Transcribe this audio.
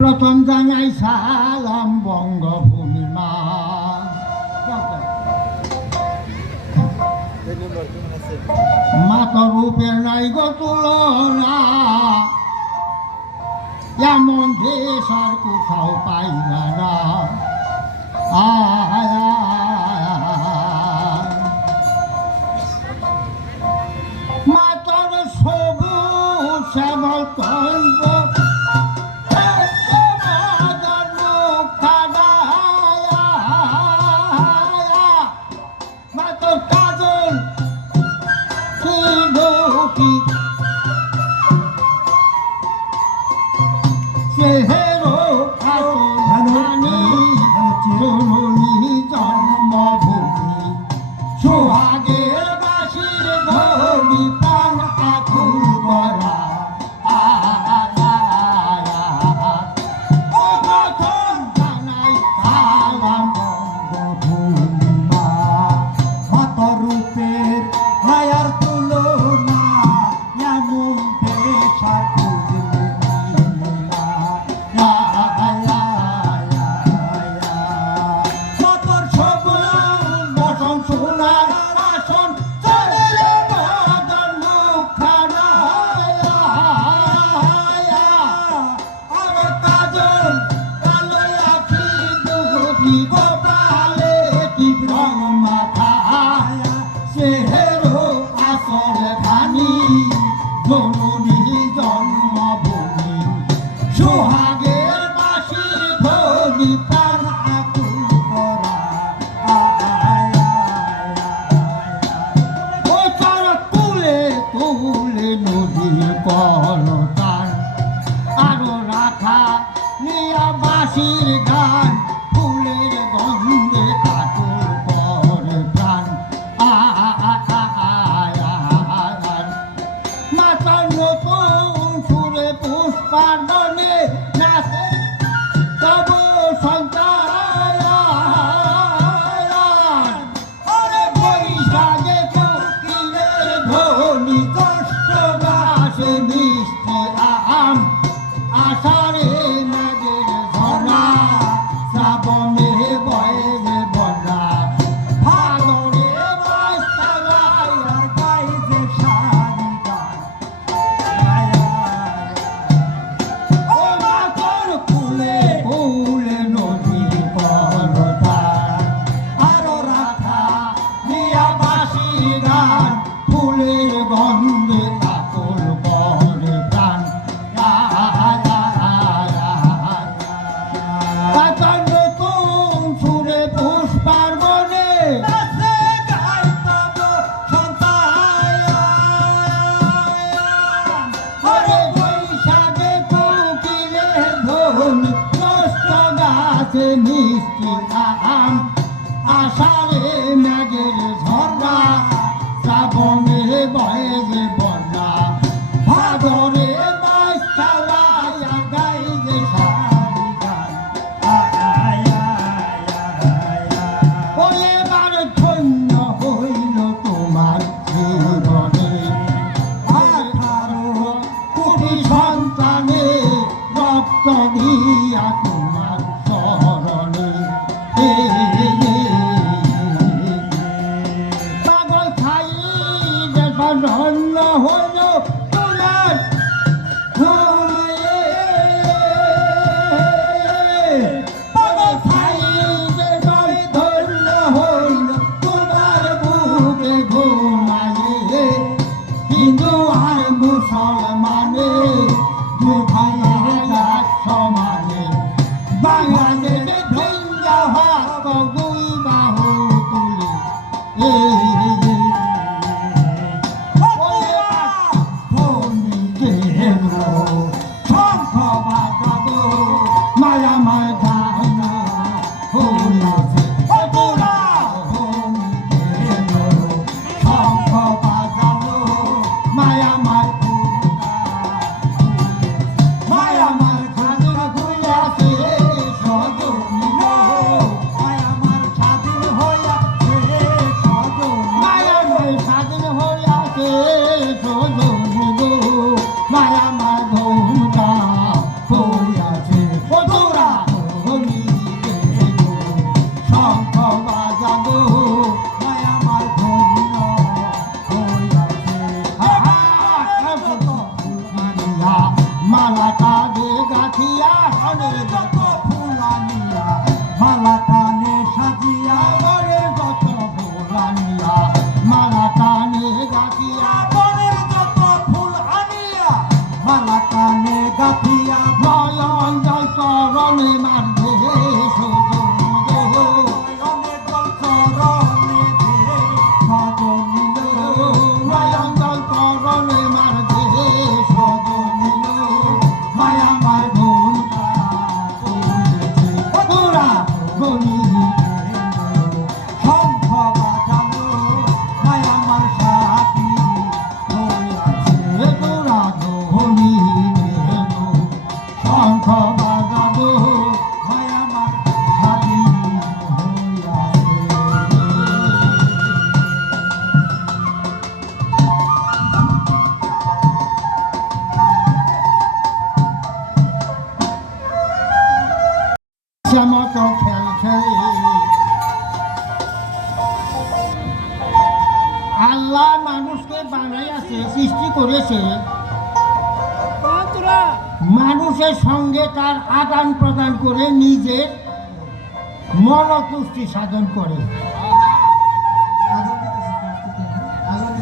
প্রথম জানাই সালাম বঙ্গভূমি মা। মাত রূপের নাই গো তুলনা। এমন দেশ আর কোথাও পাইলা না। আয়া say hey. fun. आखो என்னவோ আল্লাহ মানুষকে বানাইয়াছে সৃষ্টি করেছে। মানুষের সঙ্গে তার আদান প্রদান করে নিজের মনতুষ্টি সাধন করে। দিতেছে আজান